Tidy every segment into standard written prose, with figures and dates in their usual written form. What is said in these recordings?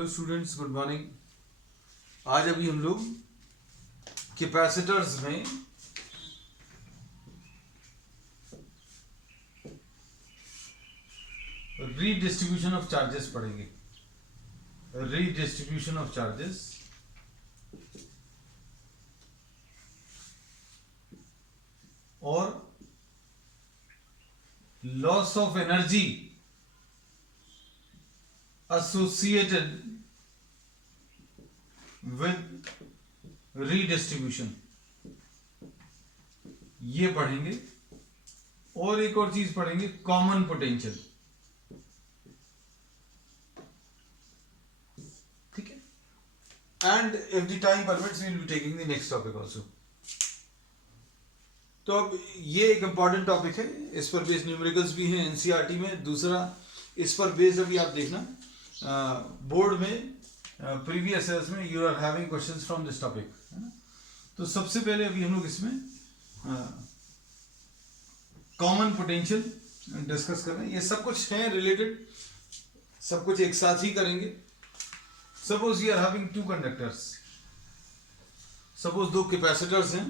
Hello students, good morning. आज अभी हम लोग कैपेसिटर्स में रीडिस्ट्रीब्यूशन ऑफ चार्जेस पढ़ेंगे। रीडिस्ट्रीब्यूशन ऑफ चार्जेस और loss of energy associated with redistribution, ये पढ़ेंगे। और एक और चीज पढ़ेंगे, कॉमन पोटेंशियल। ठीक है, and if the time permits we will be taking the next topic also. तो अब ये एक इंपॉर्टेंट टॉपिक है, इस पर बेस्ड न्यूमेरिकल्स भी हैं एनसीईआरटी में। दूसरा, इस पर बेस्ड अभी आप देखना बोर्ड में प्रीवियस ईयर्स में you are having questions from this topic, है ना। तो सबसे पहले अभी हम लोग इसमें कॉमन पोटेंशियल डिस्कस कर रहे हैं। ये सब कुछ है रिलेटेड, सब कुछ एक साथ ही करेंगे। Suppose you are having two conductors, suppose दो कैपेसिटर्स हैं,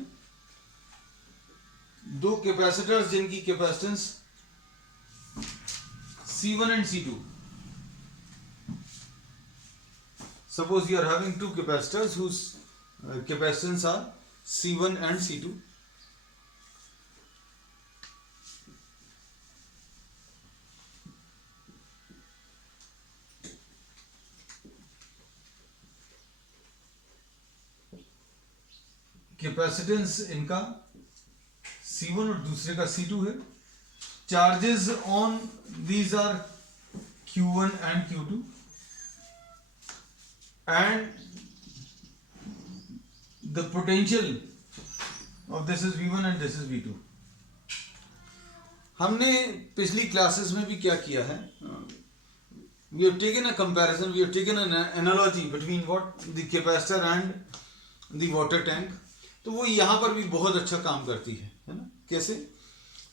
दो कैपेसिटर्स जिनकी capacitance C1 and C2। Suppose you are having two capacitors whose capacitance are C1 and C2. Capacitance इनका C1 और दूसरे का C2 है। Charges on these are Q1 and Q2 and the potential of this is V1 and this is V2. हमने पिछली classes में भी क्या किया है, we have taken a comparison, we have taken an analogy between what the capacitor and the water tank. तो वो यहाँ पर भी बहुत अच्छा काम करती है ना। कैसे?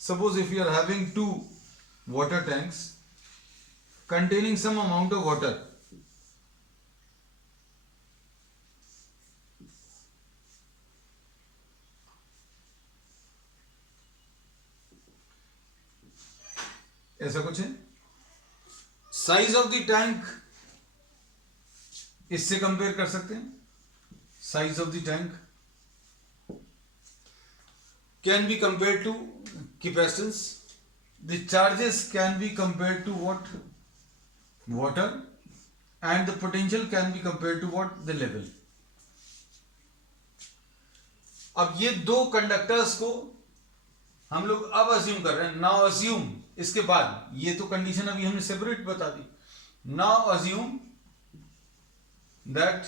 Suppose if you are having two water tanks containing some amount of water, ऐसा कुछ है। साइज ऑफ द टैंक इससे कंपेयर कर सकते हैं। Size of the tank can be compare to capacitance, the charges can be compare to what, water, and the potential can be compare to what, the level. अब ये दो conductors को हम लोग अब अज्यूम कर रहे हैं। नाउ अज्यूम, इसके बाद ये तो कंडीशन अभी हमने सेपरेट बता दी। Now assume that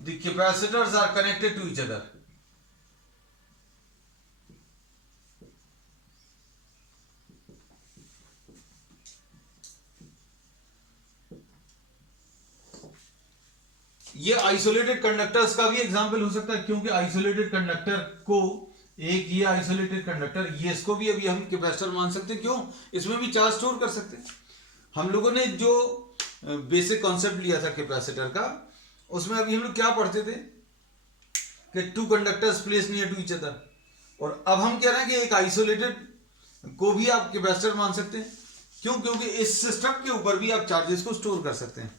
the capacitors are connected to each other. ये आइसोलेटेड कंडक्टर्स का भी एग्जांपल हो सकता है, क्योंकि आइसोलेटेड कंडक्टर को एक ये आइसोलेटेड कंडक्टर, ये इसको भी अभी हम कैपेसिटर मान सकते हैं। क्यों? इसमें भी चार्ज स्टोर कर सकते हैं। हम लोगों ने जो बेसिक कॉन्सेप्ट लिया था कैपेसिटर का, उसमें अभी हम लोग क्या पढ़ते थे कि two conductors place near to each other, और अब हम कह रहे हैं कि एक आइसोलेटेड को भी आप कैपेसिटर मान सकते हैं। क्यों? क्योंकि इस सिस्टम के ऊपर भी आप चार्जेस को स्टोर कर सकते हैं।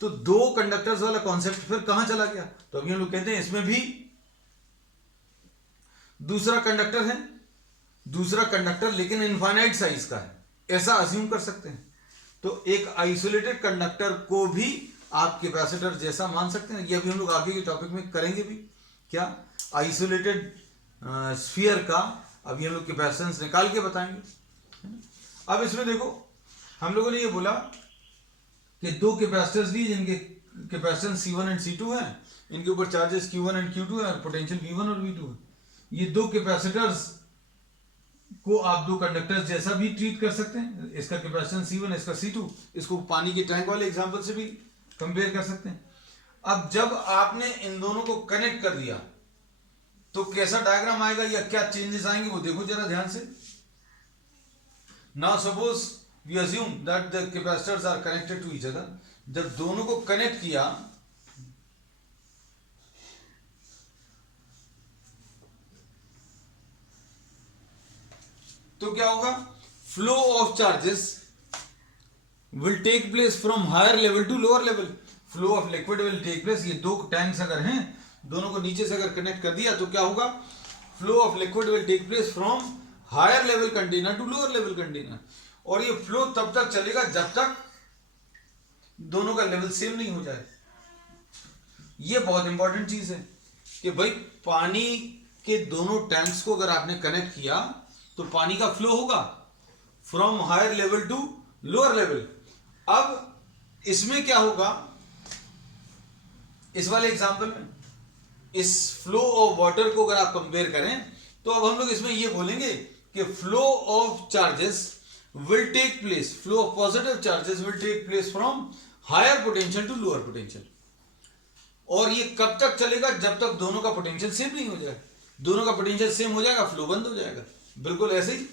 तो दो कंडक्टर्स वाला कॉन्सेप्ट फिर कहां चला गया? तो अभी हम लोग कहते हैं इसमें भी दूसरा कंडक्टर है, दूसरा कंडक्टर लेकिन इनफाइनाइट साइज का है, ऐसा अज्यूम कर सकते हैं। तो एक आइसोलेटेड कंडक्टर को भी आप कैपेसिटर जैसा मान सकते हैं। ये अभी हम लोग आगे के टॉपिक में करेंगे भी। क्या? आइसोलेटेड स्फीयर का अभी हम लोग कैपेसिटेंस निकाल के बताएंगे। अब इसमें देखो, हम लोगों ने ये बोला कि दो कैपेसिटर्स दी जिनके कैपेसिटेंस C1 एंड C2 है, इनके ऊपर चार्जेस Q1 एंड Q2 है और पोटेंशियल V1 और V2 है। ये दो कैपेसिटर्स को आप दो कंडक्टर्स जैसा भी ट्रीट कर सकते हैं। इसका कैपेसिटेंस C1, इसका C2। इसको पानी के टैंक वाले एग्जांपल से भी कंपेयर कर सकते हैं। अब जब आपने इन दोनों को कनेक्ट कर दिया तो कैसा डायग्राम आएगा या क्या चेंजेस आएंगे वो देखो जरा ध्यान से। Now suppose we assume that the capacitors are connected to each other, जब दोनों को कनेक्ट किया तो क्या होगा, flow of charges will take place from higher level to lower level, flow of liquid will take place. ये दो tanks अगर हैं, दोनों को नीचे से अगर कनेक्ट कर दिया तो क्या होगा, flow of liquid will take place from higher level container to lower level container. और ये फ्लो तब तक चलेगा जब तक दोनों का लेवल सेम नहीं हो जाए। ये बहुत इंपॉर्टेंट चीज है कि भाई पानी के दोनों टैंक्स को अगर आपने कनेक्ट किया तो पानी का फ्लो होगा from higher level to lower level. अब इसमें क्या होगा, इस वाले एग्जांपल में इस फ्लो ऑफ वाटर को अगर आप कंपेयर करें तो अब हम लोग इसमें ये बोलेंगे कि flow of charges will take place, flow of positive charges will take place from higher potential to lower potential. और ये कब तक चलेगा, जब तक दोनों का पोटेंशियल सेम नहीं हो जाए। दोनों का पोटेंशियल सेम हो जाएगा, फ्लो बंद हो जाएगा, बिल्कुल ऐसे ही।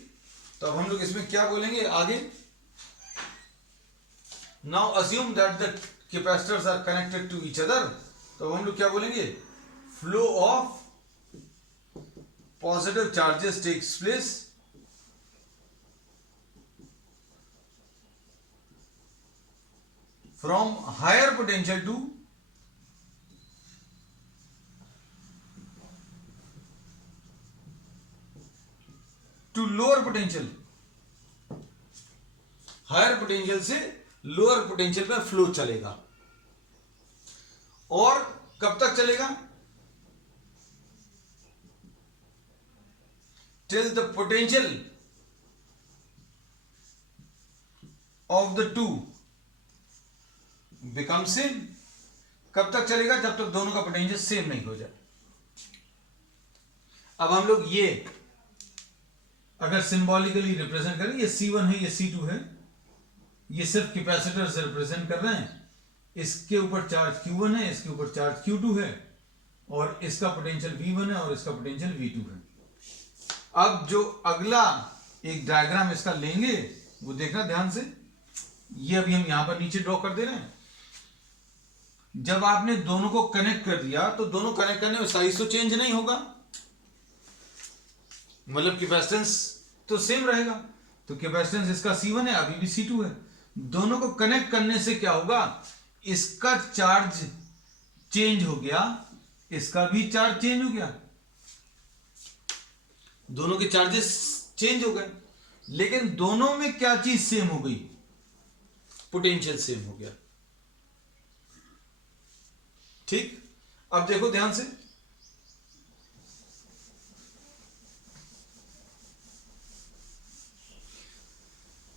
तो अब हम लोग इसमें क्या बोलेंगे आगे, now assume that the capacitors are connected to each other, तो हम लोग क्या बोलेंगे, flow of positive charges takes place from higher potential to lower potential, higher potential से लोअर पोटेंशियल में फ्लो चलेगा। और कब तक चलेगा, till the potential of the two become same. कब तक चलेगा, जब तक दोनों का पोटेंशियल सेम नहीं हो जाए। अब हम लोग ये अगर सिंबॉलिकली रिप्रेजेंट करें, ये C1 है, ये C2 है, ये सिर्फ कैपेसिटर से रिप्रेजेंट कर रहे हैं। इसके ऊपर चार्ज Q1 है, इसके ऊपर चार्ज Q2 है, और इसका पोटेंशियल V1 है और इसका पोटेंशियल V2 है। अब जो अगला एक डायग्राम इसका लेंगे वो देखना ध्यान से, ये अभी हम यहां पर नीचे ड्रॉ कर दे रहे हैं। जब आपने दोनों को कनेक्ट कर दिया तो दोनों कनेक्ट करने में साइज तो चेंज नहीं होगा, मतलब कैपेसिटेंस तो सेम रहेगा। तो कैपेसिटेंस इसका C1 है, अभी भी C2 है। दोनों को कनेक्ट करने से क्या होगा, इसका चार्ज चेंज हो गया, इसका भी चार्ज चेंज हो गया, दोनों के चार्जेस चेंज हो गए। लेकिन दोनों में क्या चीज सेम हो गई, पोटेंशियल सेम हो गया। ठीक, अब देखो ध्यान से,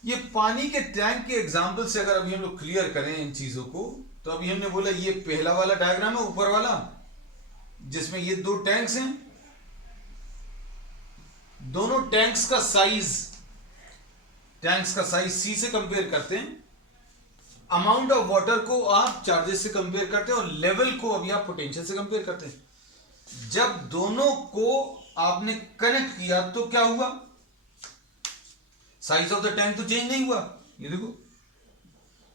ये पानी के टैंक के एग्जाम्पल से अगर अभी हम लोग क्लियर करें इन चीजों को, तो अभी हमने बोला ये पहला वाला डायग्राम है ऊपर वाला, जिसमें ये दो टैंक्स हैं, दोनों टैंक्स का साइज C से कंपेयर करते हैं, अमाउंट ऑफ वाटर को आप चार्जेस से कंपेयर करते हैं, और लेवल को अभी आप पोटेंशियल से कंपेयर करते हैं। जब दोनों को आपने कनेक्ट किया तो क्या हुआ, साइज ऑफ द टैंक तो चेंज नहीं हुआ। ये देखो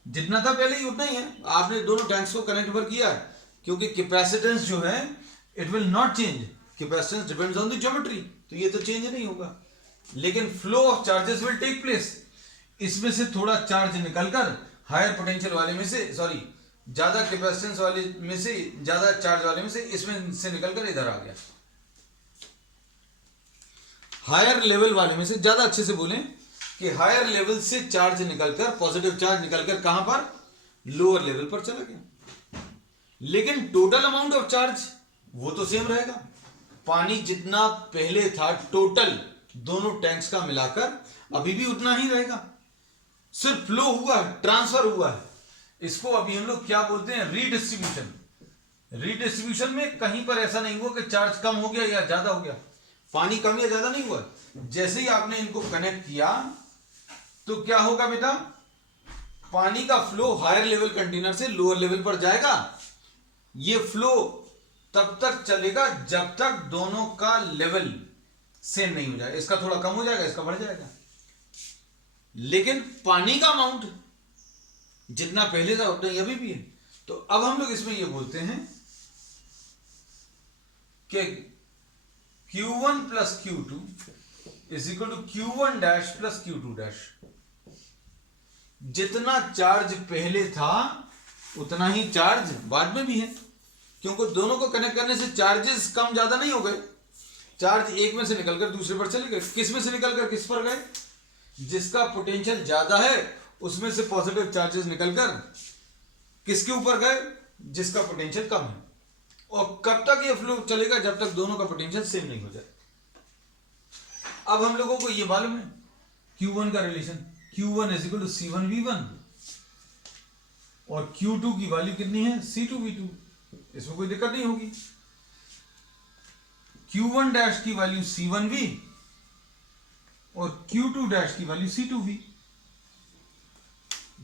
जितना था पहले ही उतना ही है, आपने दोनों टैंक्स को कनेक्ट पर किया है, क्योंकि कैपेसिटेंस जो है it will not change, capacitance depends on the geometry, तो ये तो चेंज नहीं होगा। लेकिन flow of charges will take place, इसमें से थोड़ा चार्ज निकलकर हायर पोटेंशियल वाले में से, सॉरी ज्यादा कैपेसिटेंस वाले में से, ज्यादा चार्ज वाले में से, इसमें से निकलकर इधर आ गया। हायर लेवल वाले में से, ज्यादा अच्छे से बोलें कि हायर लेवल से चार्ज निकलकर, पॉजिटिव चार्ज निकलकर कहां पर, लोअर लेवल पर चला गया। लेकिन टोटल अमाउंट ऑफ चार्ज वो तो सेम रहेगा। पानी जितना पहले था टोटल दोनों टैंक्स का मिलाकर अभी भी उतना ही रहेगा, सिर्फ फ्लो हुआ है, ट्रांसफर हुआ है। इसको अभी हम लोग क्या बोलते हैं, रीडिस्ट्रीब्यूशन। रीडिस्ट्रीब्यूशन में कहीं पर ऐसा नहीं हुआ कि चार्ज कम हो गया या ज्यादा हो गया, पानी कम या ज्यादा नहीं हुआ। जैसे ही आपने इनको कनेक्ट किया तो क्या होगा बेटा, पानी का फ्लो हायर लेवल कंटेनर से लोअर लेवल पर जाएगा। ये फ्लो तब तक चलेगा जब तक दोनों का लेवल सेम नहीं हो जाए, इसका थोड़ा कम हो जाएगा, इसका बढ़ जाएगा। लेकिन पानी का अमाउंट जितना पहले था उतना ही अभी भी है। तो अब हम लोग इसमें ये बोलते हैं कि Q1 plus Q2 is equal to Q1 dash plus Q2 dash. जितना चार्ज पहले था उतना ही चार्ज बाद में भी है, क्योंकि दोनों को कनेक्ट करने से चार्जेस कम ज्यादा नहीं हो गए। चार्ज एक में से निकलकर दूसरे पर चले गए। किस में से निकलकर किस पर गए? जिसका पोटेंशियल ज्यादा है उसमें से पॉजिटिव चार्जेस निकलकर किसके ऊपर गए? जिसका पोटेंशियल कम है। और कब तक ये फ्लो चलेगा? जब तक दोनों का पोटेंशियल सेम नहीं हो जाए। अब हम लोगों को ये मालूम है Q1 का relation, Q1 is equal to C1V1 और Q2 की वैल्यू कितनी है? C2V2। इसमें कोई दिक्कत नहीं होगी। Q1 डैश की वैल्यू C1V और Q2 डैश की वैल्यू C2V।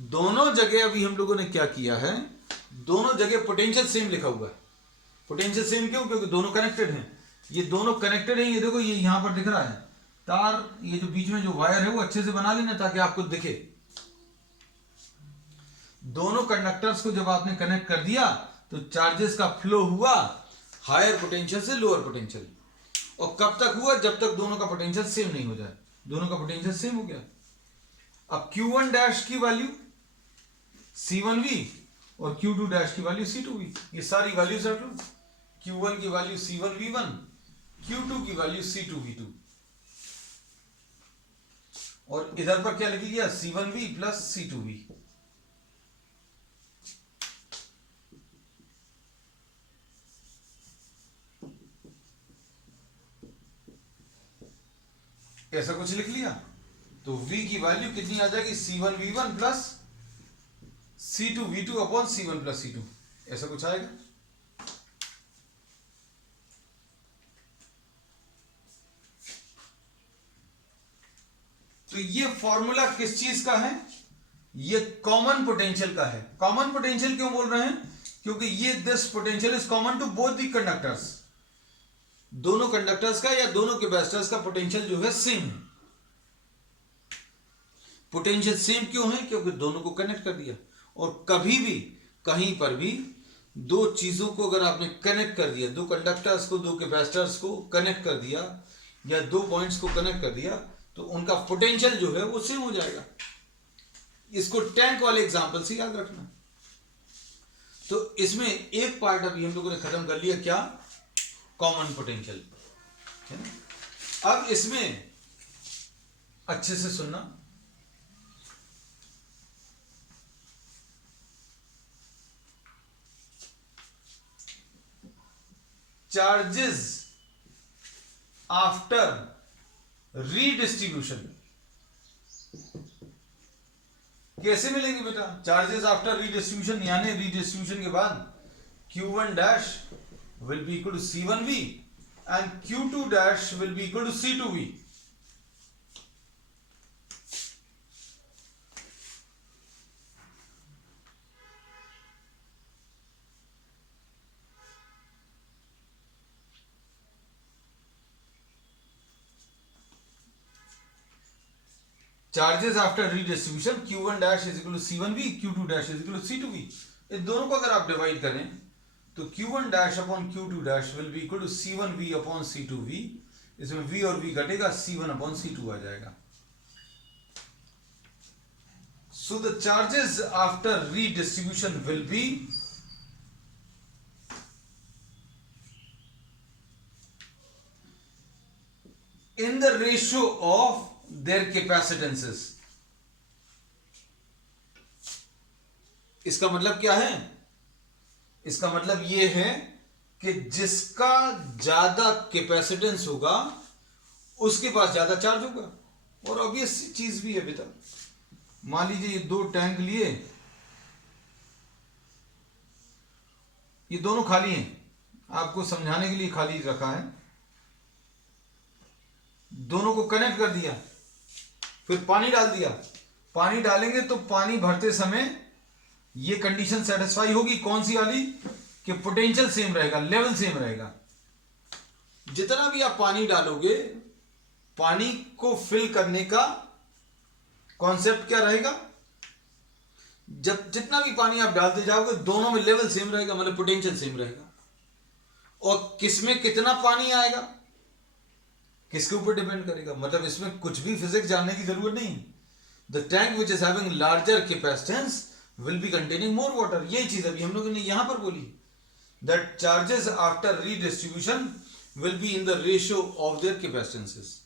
दोनों जगह अभी हम लोगों ने क्या किया है, दोनों जगह पोटेंशियल सेम लिखा हुआ है। पोटेंशियल सेम क्यों? क्योंकि दोनों कनेक्टेड हैं। ये दोनों कनेक्टेड हैं। ये देखो, ये यहां पर दिख रहा है तार, ये जो बीच में जो वायर है वो अच्छे से बना लेना ताकि आपको दिखे। दोनों कंडक्टर्स को जब आपने कनेक्ट कर दिया तो चार्जेस का फ्लो हुआ हायर पोटेंशियल से लोअर पोटेंशियल। और कब तक हुआ? जब तक दोनों का पोटेंशियल सेम नहीं हो जाए। दोनों का पोटेंशियल सेम हो गया। अब Q1 डैश की वैल्यू C1V और Q2 डैश की वैल्यू C2V। ये सारी वैल्यूज रख लो। Q1 की वैल्यू C1V1, Q2 की वैल्यू C2V2 और इधर पर क्या लिखी गया? C1V plus C2V। ऐसा कुछ लिख लिया तो V की वैल्यू कितनी आ जाएगी? C1V1 plus C2V2 upon C1 plus C2। ऐसा कुछ आएगा। तो ये फॉर्मूला किस चीज का है? ये कॉमन पोटेंशियल का है। कॉमन पोटेंशियल क्यों बोल रहे हैं? क्योंकि ये this potential is common to both the conductors. दोनों कंडक्टर्स का या दोनों कैपेसिटर्स का पोटेंशियल जो है सेम है। पोटेंशियल सेम क्यों है? क्योंकि दोनों को कनेक्ट कर दिया। और कभी भी कहीं पर भी दो चीजों को अगर आपने कनेक्ट कर दिया, दो कंडक्टर्स को, दो कैपेसिटर्स को कनेक्ट कर दिया या दो पॉइंट्स को कनेक्ट कर दिया तो उनका पोटेंशियल जो है वो सेम हो जाएगा। इसको टैंक वाले एग्जांपल से याद रखना। तो इसमें एक पार्ट अभी हम लोगों ने खत्म कर लिया, क्या? कॉमन पोटेंशियल, है ना। अब इसमें अच्छे से सुनना। चार्जेस आफ्टर रीडिस्ट्रीब्यूशन कैसे मिलेंगे बेटा? चार्जेस आफ्टर रीडिस्ट्रीब्यूशन यानी रीडिस्ट्रीब्यूशन के बाद Q1 dash will be equal to C1V and Q2 dash will be equal to C2V. Charges after redistribution Q1 dash is equal to C1V, Q2 dash is equal to C2V। इस दोनों को अगर आप divide करें तो Q1 dash upon Q2 dash will be equal to C1V upon C2V। इसमें V और V घटेगा, C1 अपॉन C2 आ जाएगा। So the charges after redistribution will be in the ratio of their capacitances. इसका मतलब क्या है? इसका मतलब यह है कि जिसका ज्यादा कैपेसिटेंस होगा उसके पास ज्यादा चार्ज होगा। और ऑब्वियस चीज भी है बेटा। मान लीजिए ये दो टैंक लिए, ये दोनों खाली हैं, आपको समझाने के लिए खाली रखा है। दोनों को कनेक्ट कर दिया, फिर पानी डाल दिया। पानी डालेंगे तो पानी भरते समय ये कंडीशन सेटिस्फाई होगी, कौन सी वाली? कि पोटेंशियल सेम रहेगा, लेवल सेम रहेगा। जितना भी आप पानी डालोगे, पानी को फिल करने का कॉन्सेप्ट क्या रहेगा, जब जितना भी पानी आप डालते जाओगे दोनों में लेवल सेम रहेगा, मतलब पोटेंशियल सेम रहेगा। और किसमें कितना पानी आएगा किसके ऊपर डिपेंड करेगा, मतलब इसमें कुछ भी फिजिक्स जानने की जरूरत नहीं। The tank which is having larger capacitance will be containing more water. यही चीज अभी हम लोगों ने यहां पर बोली, that charges after redistribution will be in the ratio of their capacitances.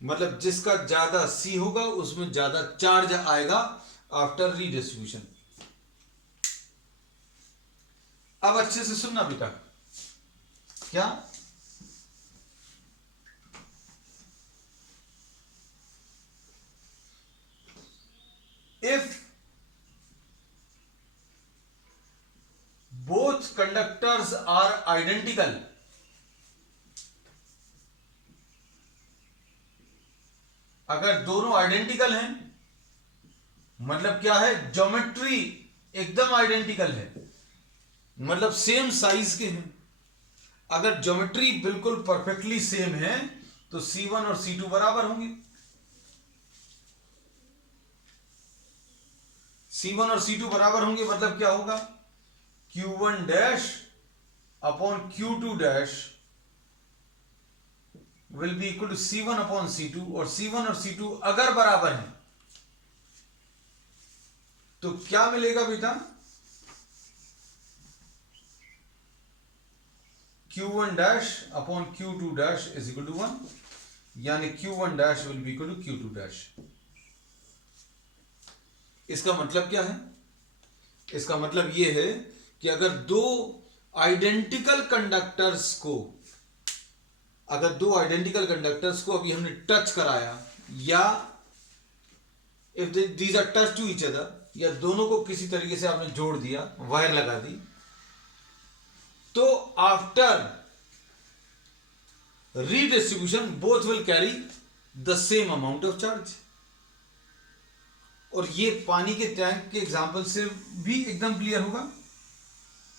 मतलब जिसका ज्यादा सी होगा उसमें ज्यादा चार्ज आएगा आफ्टर रीडिस्ट्रीब्यूशन। अब अच्छे से सुनना बेटा, क्या if both conductors are identical, अगर दोनों आइडेंटिकल हैं, मतलब क्या है, ज्योमेट्री एकदम आइडेंटिकल है, मतलब सेम साइज के हैं। अगर ज्योमेट्री बिल्कुल परफेक्टली सेम है तो C1 और C2 बराबर होंगे। C1 और C2 बराबर होंगे मतलब क्या होगा, Q1 dash upon Q2 dash will be equal to C1 upon C2। और C1 और C2 अगर बराबर हैं तो क्या मिलेगा बेटा, Q1 dash upon Q2 dash is equal to 1, यानी Q1 dash will be equal to Q2 dash. इसका मतलब क्या है, इसका मतलब यह है कि अगर दो आइडेंटिकल कंडक्टर्स को, अगर दो आइडेंटिकल कंडक्टर्स को अभी हमने टच कराया, या if these are touch to each other, या दोनों को किसी तरीके से आपने जोड़ दिया, वायर लगा दी, तो after redistribution both will carry the same amount of charge. और ये पानी के टैंक के एग्जांपल से भी एकदम क्लियर होगा।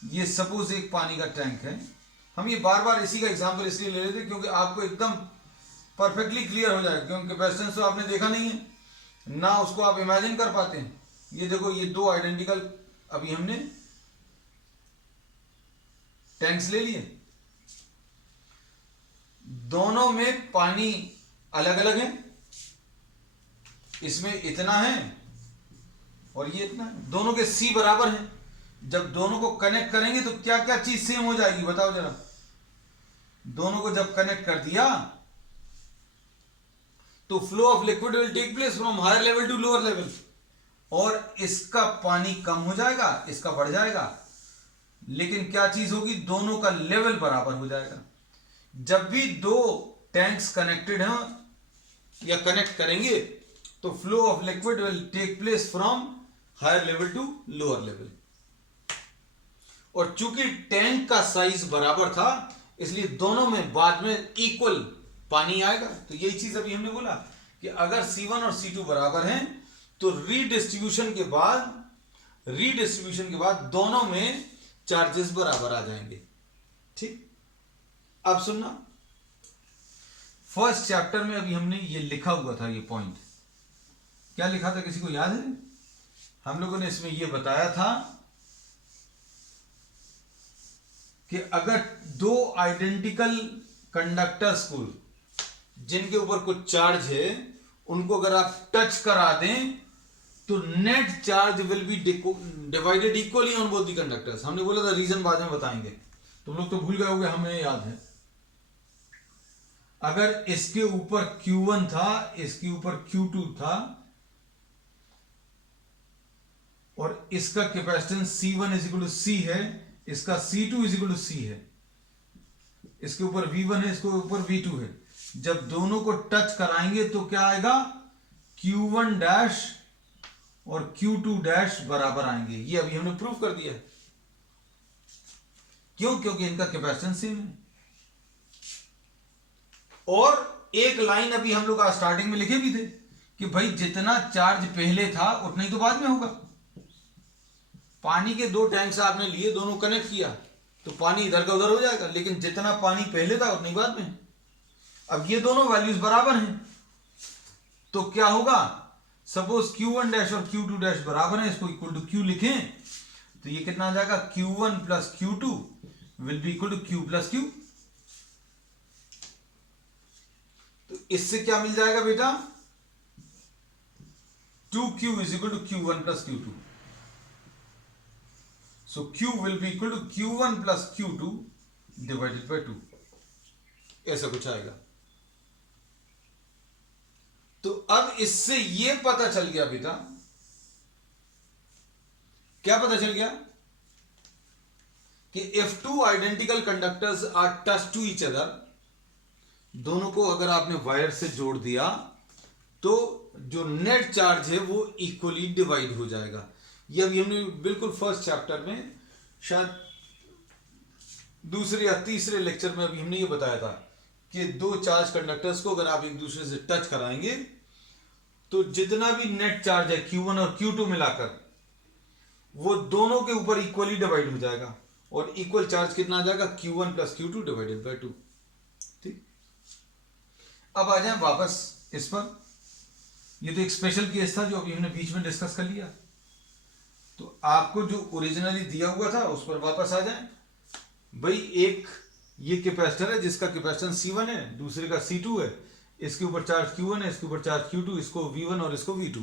ये सपोज एक पानी का टैंक है, हम ये बार बार इसी का एग्जांपल इसलिए ले लेते हैं क्योंकि आपको एकदम परफेक्टली क्लियर हो जाए, क्योंकि कैपेसिटेंस तो आपने देखा नहीं है ना, उसको आप इमेजिन कर पाते हैं। ये देखो, ये दो आइडेंटिकल अभी हमने टैंक्स ले लिए, दोनों में पानी अलग अलग है, इसमें इतना है और ये इतना है, दोनों के सी बराबर हैं। जब दोनों को कनेक्ट करेंगे तो क्या क्या चीज सेम हो जाएगी बताओ जरा। दोनों को जब कनेक्ट कर दिया तो flow of liquid will take place from higher level to lower level, और इसका पानी कम हो जाएगा, इसका बढ़ जाएगा, लेकिन क्या चीज होगी, दोनों का लेवल बराबर हो जाएगा। जब भी दो टैंक्स कनेक्टेड हैं या कनेक्ट करेंगे तो flow of liquid will take place from higher level to lower level. और चूंकि टैंक का साइज बराबर था इसलिए दोनों में बाद में इक्वल पानी आएगा। तो यही चीज अभी हमने बोला कि अगर C1 और C2 बराबर हैं तो रीडिस्ट्रीब्यूशन के बाद दोनों में चार्जेस बराबर आ जाएंगे। ठीक, अब सुनना, फर्स्ट चैप्टर में अभी हमने ये लिखा हुआ था, ये पॉइंट क्या लिखा था किसी को याद है? हम लोगों ने इसमें ये बताया था कि अगर दो आइडेंटिकल कंडक्टर्स को जिनके ऊपर कुछ चार्ज है उनको अगर आप टच करा दें तो net charge will be divided equally on both the conductors. हमने बोला था, रीजन बाद में बताएंगे, तुम लोग तो भूल गए होंगे, हमें याद है। अगर इसके ऊपर Q1 था, इसके ऊपर Q2 था, और इसका capacitance C1 is equal to C है, इसका C2 is equal to C है, इसके ऊपर V1 है, इसके ऊपर V2 है, जब दोनों को टच कराएंगे तो क्या आएगा, Q1 डैश और Q2 डैश बराबर आएंगे। ये अभी हमने प्रूव कर दिया। क्यों? क्योंकि इनका कैपेसिटेंस सेम है। और एक लाइन अभी हम लोग स्टार्टिंग में लिखे भी थे कि भाई जितना चार्ज पहले था उतना ही तो बाद में होगा। पानी के दो टैंक्स आपने लिए, दोनों कनेक्ट किया तो पानी इधर का उधर हो जाएगा, लेकिन जितना पानी पहले था उतनी बाद में। अब ये दोनों वैल्यूज बराबर हैं तो क्या होगा, सपोज Q1 डैश और Q2 डैश बराबर है, इसको इक्वल टू Q लिखें तो ये कितना आ जाएगा, Q1 plus Q2 will be equal to Q plus Q। तो इससे क्या मिल जाएगा बेटा, 2Q is equal to Q1 plus Q2। So Q will be equal to Q1 plus Q2 divided by 2, ऐसा कुछ आएगा। तो अब इससे यह पता चल गया बेटा, क्या पता चल गया कि if two identical conductors are touch to each other, दोनों को अगर आपने वायर से जोड़ दिया तो जो नेट चार्ज है वो इक्वली डिवाइड हो जाएगा। ये अभी हमने बिल्कुल फर्स्ट चैप्टर में, शायद दूसरे या तीसरे लेक्चर में अभी हमने ये बताया था कि दो चार्ज कंडक्टर्स को अगर आप एक दूसरे से टच कराएंगे तो जितना भी नेट चार्ज है Q1 और Q2 मिलाकर वो दोनों के ऊपर इक्वली डिवाइड हो जाएगा, और इक्वल चार्ज कितना आ जाएगा, Q1 plus Q2 divided by 2। ठीक, अब आ जाए वापस इस पर। ये तो एक स्पेशल केस था जो अभी हमने बीच में डिस्कस कर लिया, तो आपको जो ओरिजिनली दिया हुआ था उस पर वापस आ जाए। भाई एक ये कैपेसिटर है जिसका कैपेसिटेंस C1 है, दूसरे का C2 है, इसके ऊपर चार्ज Q1 है, इसके ऊपर चार्ज Q2, इसको V1 और इसको V2।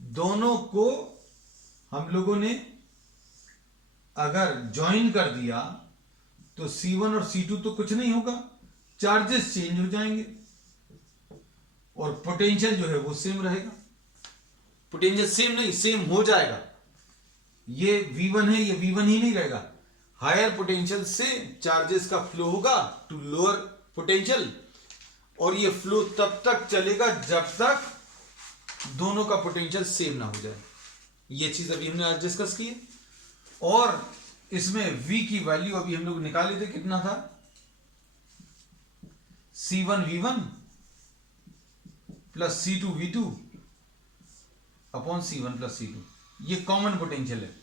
दोनों को हम लोगों ने अगर ज्वाइन कर दिया तो C1 और C2 तो कुछ नहीं होगा, चार्जेस चेंज हो जाएंगे और पोटेंशियल जो है वो सेम रहेगा। पोटेंशियल सेम नहीं, सेम हो जाएगा। ये V1 है, ये V1 ही नहीं रहेगा। हायर पोटेंशियल से चार्जेस का फ्लो होगा टू लोअर पोटेंशियल, और ये फ्लो तब तक चलेगा जब तक दोनों का पोटेंशियल सेम ना हो जाए। ये चीज अभी हमने आज डिस्कस की है। और इसमें V की वैल्यू अभी हम लोग निकाले थे, कितना था, C1 V1 plus C2 V2 upon C1 plus C2। ये कॉमन पोटेंशियल है।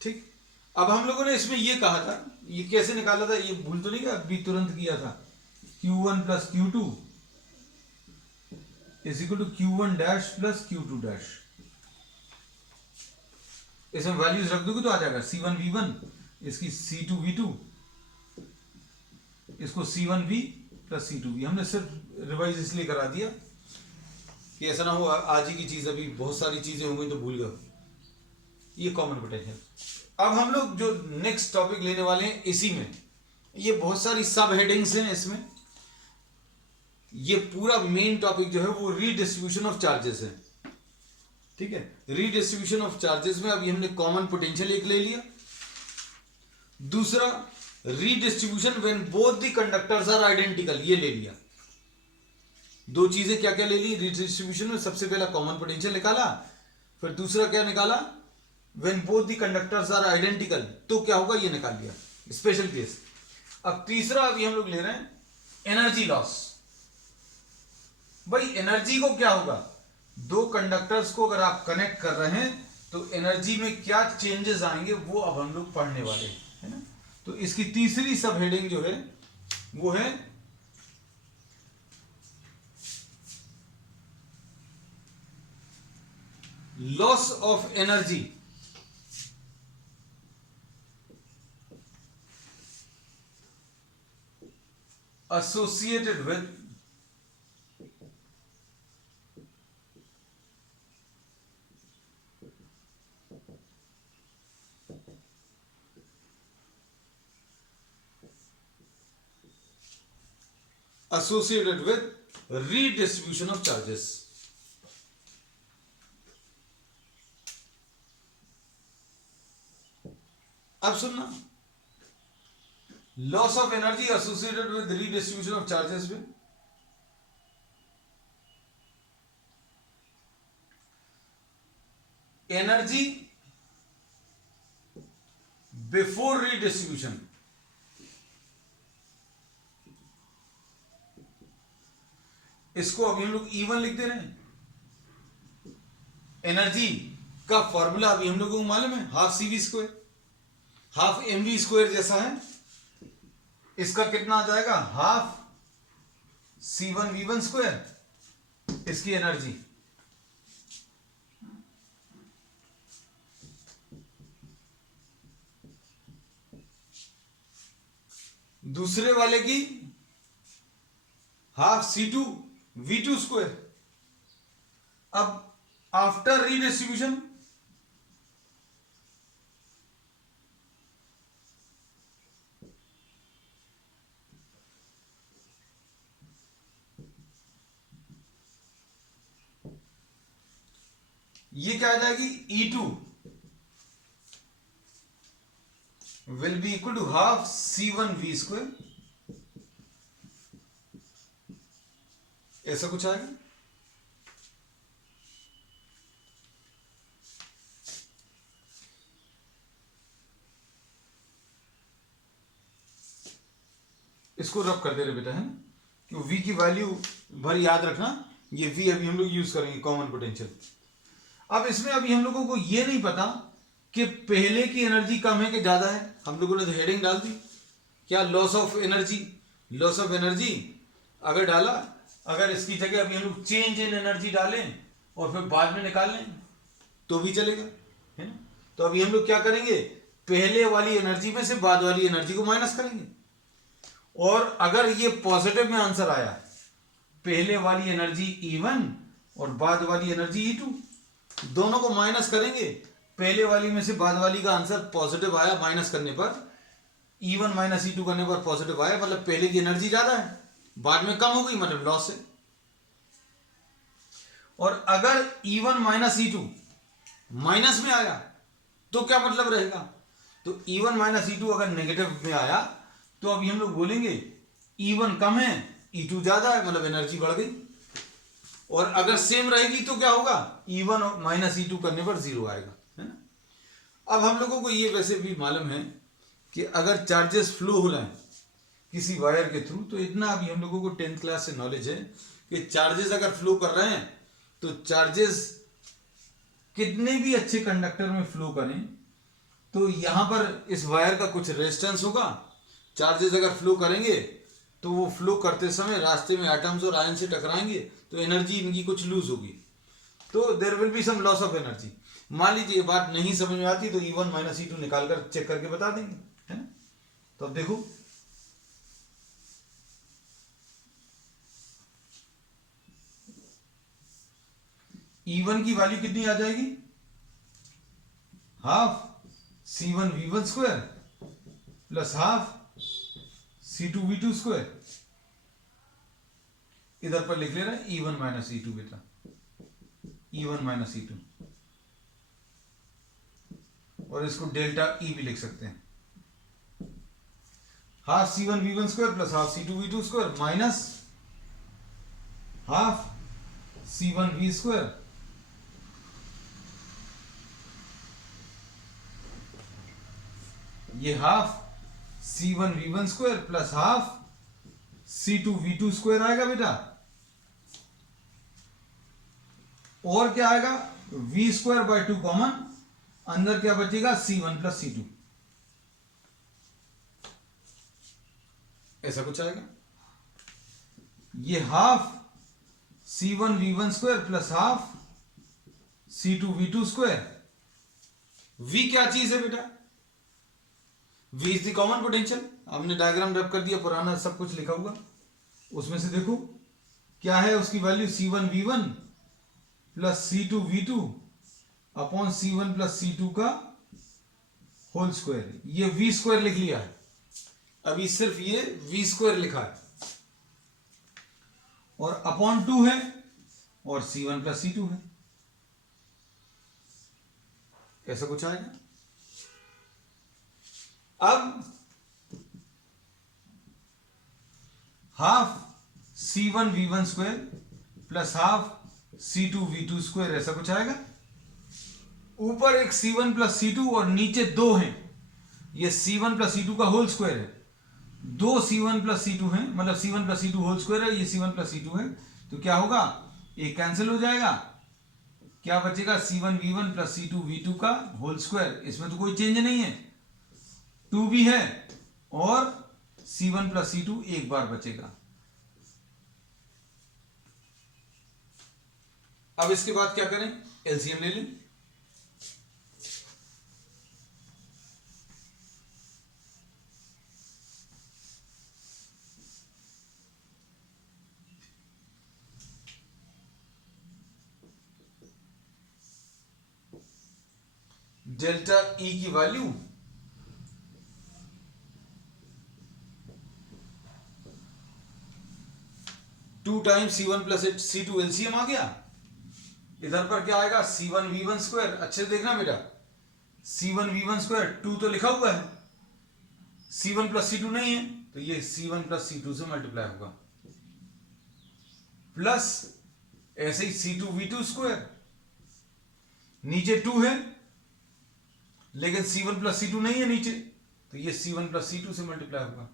ठीक, अब हम लोगों ने इसमें ये कहा था, ये कैसे निकाला था, ये भूल तो नहीं गया, अभी तुरंत किया था, Q1 plus Q2 is equal to Q1 dash plus Q2 dash. इसमें वैल्यूज रख दोगे तो आ जाएगा C1 V1, इसकी C2 V2, इसको C1 V plus C2 V। हमने सिर्फ रिवाइज इसलिए करा दिया कि ऐसा ना हो आज ही की चीज अभी बहुत सारी चीजें हो गई तो भूल गए। ये कॉमन पोटेंशियल। अब हम लोग जो नेक्स्ट टॉपिक लेने वाले हैं इसी में, ये बहुत सारी सब हेडिंग्स हैं इसमें। ये पूरा मेन टॉपिक जो है वो रीडिस्ट्रीब्यूशन ऑफ चार्जेस है। ठीक है, रीडिस्ट्रीब्यूशन ऑफ चार्जेस में अभी हमने कॉमन पोटेंशियल एक ले लिया, दूसरा redistribution when both the conductors are identical, ये ले लिया। दो चीजें क्या क्या ले ली रीडिस्ट्रीब्यूशन में, सबसे पहला कॉमन पोटेंशियल निकाला, फिर दूसरा क्या निकाला, when both the conductors are identical, तो क्या होगा ये निकाल लिया, स्पेशल केस। अब तीसरा अभी हम लोग ले रहे हैं एनर्जी लॉस। भाई एनर्जी को क्या होगा, दो कंडक्टर्स को अगर आप कनेक्ट कर रहे हैं तो एनर्जी में क्या चेंजेस आएंगे वो अब हम लोग पढ़ने वाले हैं, है ना। तो इसकी तीसरी सब हेडिंग जो है वो है loss of energy associated with redistribution of charges। अब सुनना, loss of energy associated with redistribution of charges में एनर्जी बिफोर रीडिस्ट्रीब्यूशन, इसको अभी हम लोग E1 लिख दे रहे हैं। एनर्जी का फॉर्मूला अभी हम लोगों को मालूम है, half CV square, half mv square जैसा है। इसका कितना आ जाएगा, हाफ C1V1 स्क्वायर, इसकी एनर्जी दूसरे वाले की हाफ C2V2 स्क्वायर। अब आफ्टर रीडिस्ट्रीब्यूशन ये क्या आ जाएगी, E2 will be equal to half C1V square, ऐसा कुछ आएगा। इसको रब कर दे रहे बेटा, है ना, कि V की वैल्यू भर याद रखना, ये V अभी हम लोग यूज करेंगे कॉमन पोटेंशियल। अब इसमें अभी हम लोगों को ये नहीं पता कि पहले की एनर्जी कम है कि ज्यादा है। हम लोगों ने तो हेडिंग डाल दी, क्या loss of energy, loss of energy अगर डाला, अगर इसकी जगह अभी हम लोग चेंज इन एनर्जी डालें और फिर बाद में निकाल लें तो भी चलेगा, है ना। तो अभी हम लोग क्या करेंगे, पहले वाली एनर्जी में से बाद वाली एनर्जी को माइनस करेंगे, और अगर ये पॉजिटिव में आंसर आया, पहले वाली एनर्जी E1 और बाद वाली एनर्जी E2, दोनों को माइनस करेंगे, पहले वाली में से बाद वाली का आंसर पॉजिटिव आया, माइनस करने पर E1 माइनस E2 करने पर पॉजिटिव आया, मतलब पहले की एनर्जी ज्यादा है, बाद में कम हो गई, मतलब लॉस है। और अगर E1 माइनस E2 माइनस में आया तो क्या मतलब रहेगा, तो E1 माइनस E2 अगर नेगेटिव में आया तो अभी हम लोग बोलेंगे E1 कम है, E2 ज्यादा है, मतलब एनर्जी बढ़ गई। और अगर सेम रहेगी तो क्या होगा, E1 माइनस E2 करने पर जीरो आएगा, है ना। अब हम लोगों को ये वैसे भी मालूम है कि अगर चार्जेस फ्लो हो रहे हैं किसी वायर के थ्रू, तो इतना अभी हम लोगों को 10th क्लास से नॉलेज है कि चार्जेस अगर फ्लो कर रहे हैं तो चार्जेस कितने भी अच्छे कंडक्टर में फ्लो करें तो यहां पर इस वायर का कुछ रेजिस्टेंस होगा। चार्जेस अगर फ्लो करेंगे तो वो फ्लो करते समय रास्ते में एटम्स और आयन से टकराएंगे, तो एनर्जी इनकी कुछ लूज होगी, तो there will be some loss of energy. मान लीजिए ये बात नहीं समझ में आती तो E1 माइनस E2 निकाल कर चेक करके बता देंगे, है ना। तो अब देखो, E1 की वैल्यू कितनी आ जाएगी, half C1V1 square plus half C2V2 square, इधर पर लिख ले रहे हैं E1 माइनस E2 बेटा, E1 माइनस E2, और इसको डेल्टा E भी लिख सकते हैं, half C1V1 square plus half C2V2 square minus half C1V square ये half C1V1 square plus half C2V2 square आएगा बेटा, और क्या आएगा, V स्क्वायर बाय 2 कॉमन, अंदर क्या बचेगा, C1 प्लस C2, ऐसा कुछ आएगा। ये half C1V1 square plus half C2V2 square, V क्या चीज है बेटा, V is the common potential. हमने डायग्राम ड्रॉ कर दिया, पुराना सब कुछ लिखा हुआ, उसमें से देखो क्या है, उसकी value C1V1 plus C2V2 upon C1 plus C2 का होल स्क्वायर, ये V स्क्वायर लिख लिया है, अभी सिर्फ ये V स्क्वायर लिखा है, और अपॉन 2 है, और C1 प्लस C2 है, ऐसा कुछ आएगा। अब half C1V1 square plus half C2V2 square, ऐसा कुछ आएगा। ऊपर एक C1 प्लस C2 और नीचे 2 हैं, ये C1 प्लस C2 का होल स्क्वायर है, 2 C1 प्लस C2 हैं, मतलब C1 plus C2 whole square है, ये C1 प्लस C2 है, तो क्या होगा, एक कैंसिल हो जाएगा, क्या बचेगा, C1V1 प्लस C2V2 का होल स्क्वायर, इसमें तो कोई चेंज नहीं है, 2 भी है और C1 प्लस C2 एक बार बचेगा। अब इसके बाद क्या करें, एलसीएम ले लें। डेल्टा ई की value 2 times C1 plus C2 LCM आ गया। इधर पर क्या आएगा, C1 V1 स्क्वायर। अच्छे से देखना बेटा, C1 V1 स्क्वायर 2 तो लिखा हुआ है, C1 प्लस C2 नहीं है, तो ये C1 प्लस C2 से मल्टीप्लाई होगा, प्लस ऐसे ही C2 V2 स्क्वायर, नीचे 2 है लेकिन C1 प्लस C2 नहीं है नीचे, तो ये C1 प्लस C2 से मल्टीप्लाई होगा।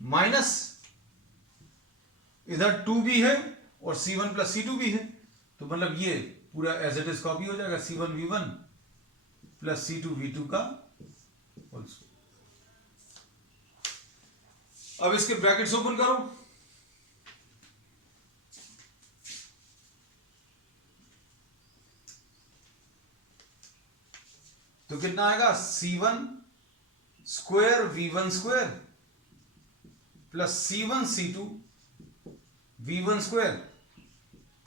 माइनस इधर 2 भी है और C1 प्लस C2 भी है, तो मतलब ये पूरा एज इट इज कॉपी हो जाएगा, C1 V1 plus C2 V2 का होल स्क्वायर। अब इसके ब्रैकेट्स ओपन करो, तो कितना आएगा, C1 square V1 square plus C1 C2 V1 square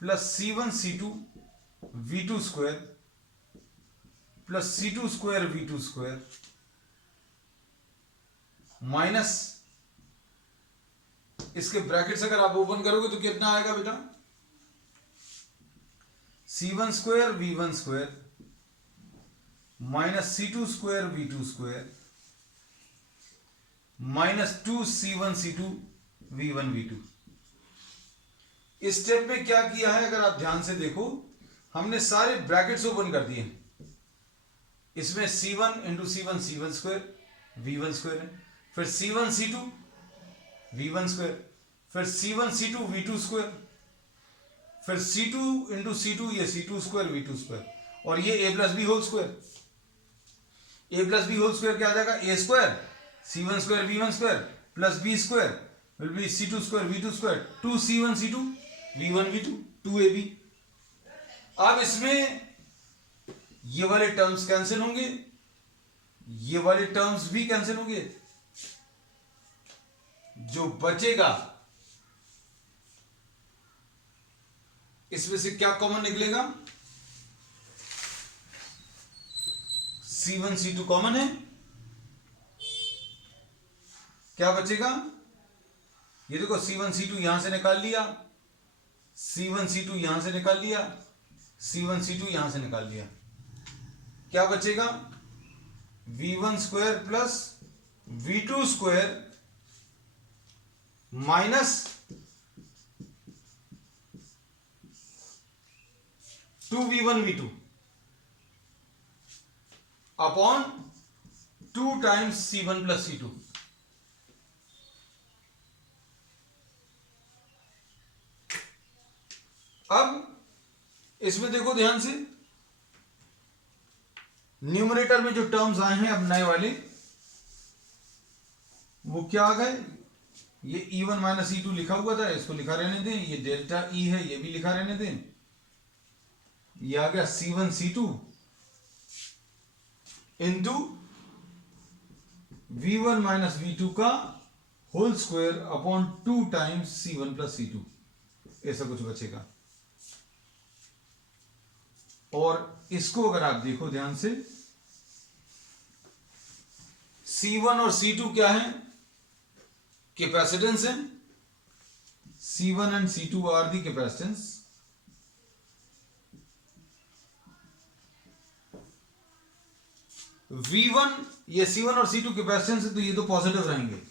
plus C1 C2 V2 square plus C2 square V2 square minus इसके ब्रैकेट्स अगर आप ओपन करोगे तो कितना आएगा बेटा, C1 square V1 square minus C2 square V2 square minus 2 C1 C2 V1 V2। इस step में क्या किया है, अगर आप ध्यान से देखो, हमने सारे ब्रैकेट्स ओपन कर दिए। इसमें C1 into C1 C1 square V1 square है, फिर C1 C2 V1 स्क्वायर, फिर C1 C2 V2 स्क्वायर, फिर C2 इंटू C2 ये C2 स्क्वायर V2 स्क्वायर, और ये A plus B whole square. A plus B whole square क्या आ जाएगा, A square C1 square V1 square plus B square will be C2 square V2 square 2 C1 C2 V1 V2 2AB। अब इसमें ये वाले terms cancel होंगे, ये वाले टर्म्स भी कैंसिल होंगे, जो बचेगा इसमें से क्या कॉमन निकलेगा, C1 C2 कॉमन है, क्या बचेगा, ये देखो C1 C2 यहां से निकाल लिया, C1 C2 यहां से निकाल लिया, C1 C2 यहां से निकाल लिया, क्या बचेगा, V1 square plus V2 square minus 2V1 V2 upon 2 times C1 plus C2। अब इसमें देखो ध्यान से, न्यूमरेटर में जो टर्म्स आए हैं अब नए वाले, वो क्या आ गए, ये E1 माइनस E2 लिखा हुआ था, इसको लिखा रहने दें, ये डेल्टा E है ये भी लिखा रहने दें, ये आ गया C1 C2 into V1 minus V2 का whole square upon 2 times C1 plus C2, ऐसा कुछ बचेगा। और इसको अगर आप देखो ध्यान से, C1 और C2 क्या है, कैपेसिटेंस है, C1 and C2 are the capacitance, V1 ये C1 और C2 कैपेसिटेंस है, तो ये तो पॉजिटिव रहेंगे,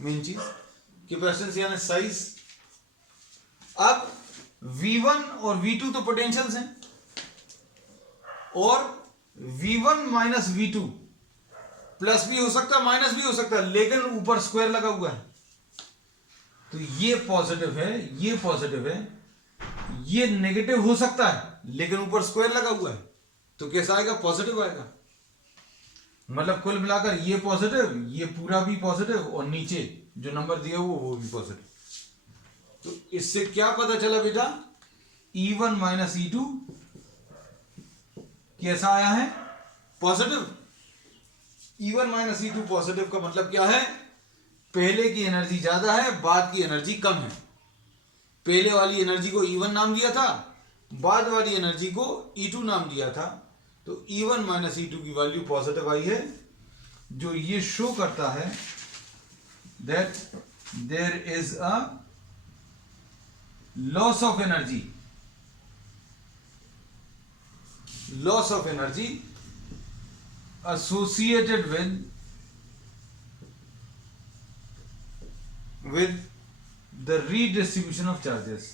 मेन चीज कैपेसिटेंस यानी साइज। अब V1 और V2 तो पोटेंशियल्स हैं, और V1 माइनस V2 प्लस भी हो सकता है माइनस भी हो सकता है, लेकिन ऊपर स्क्वायर लगा हुआ है, तो ये पॉजिटिव है, ये पॉजिटिव है, ये नेगेटिव हो सकता है लेकिन ऊपर स्क्वायर लगा हुआ है, तो कैसा आएगा? पॉजिटिव आएगा। मतलब कुल मिलाकर ये पॉजिटिव, ये पूरा भी पॉजिटिव, और नीचे जो नंबर दिया हुआ वो भी पॉजिटिव। तो इससे क्या पता चला बेटा? E1 माइनस E2 कैसा आया है? Positive. E1 minus E2 positive का मतलब क्या है? पहले की एनर्जी ज्यादा है, बाद की एनर्जी कम है। पहले वाली एनर्जी को E1 नाम दिया था, बाद वाली एनर्जी को E2 नाम दिया था। तो E1 माइनस E2 की वैल्यू पॉजिटिव आई है, जो ये शो करता है that there is a loss of energy, loss of energy associated with the redistribution of charges.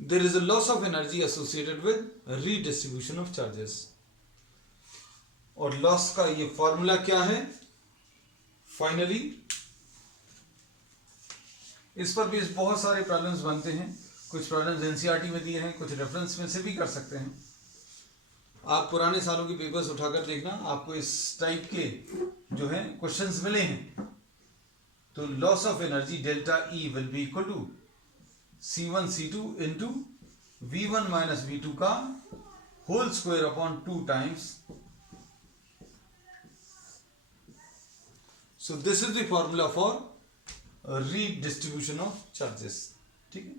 There is a loss of energy associated with redistribution of charges. और loss का ये formula क्या है? फाइनली इस पर भी बहुत सारे प्रॉब्लम्स बनते हैं। कुछ प्रॉब्लम्स एनसीईआरटी में दिए हैं, कुछ रेफरेंस में से भी कर सकते हैं। आप पुराने सालों के पेपर्स उठाकर देखना, आपको इस टाइप के जो है क्वेश्चंस मिले हैं। तो loss of energy delta E will be equal to C1 C2 into V1 minus V2 का whole square upon 2 times. So this is the formula for redistribution of charges। ठीक है,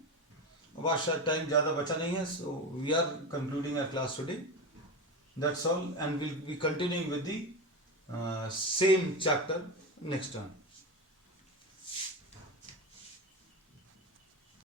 अब आज शायद टाइम ज़्यादा बचा नहीं है, so we are concluding our class today, that's all, and we'll be continuing with the same chapter next time।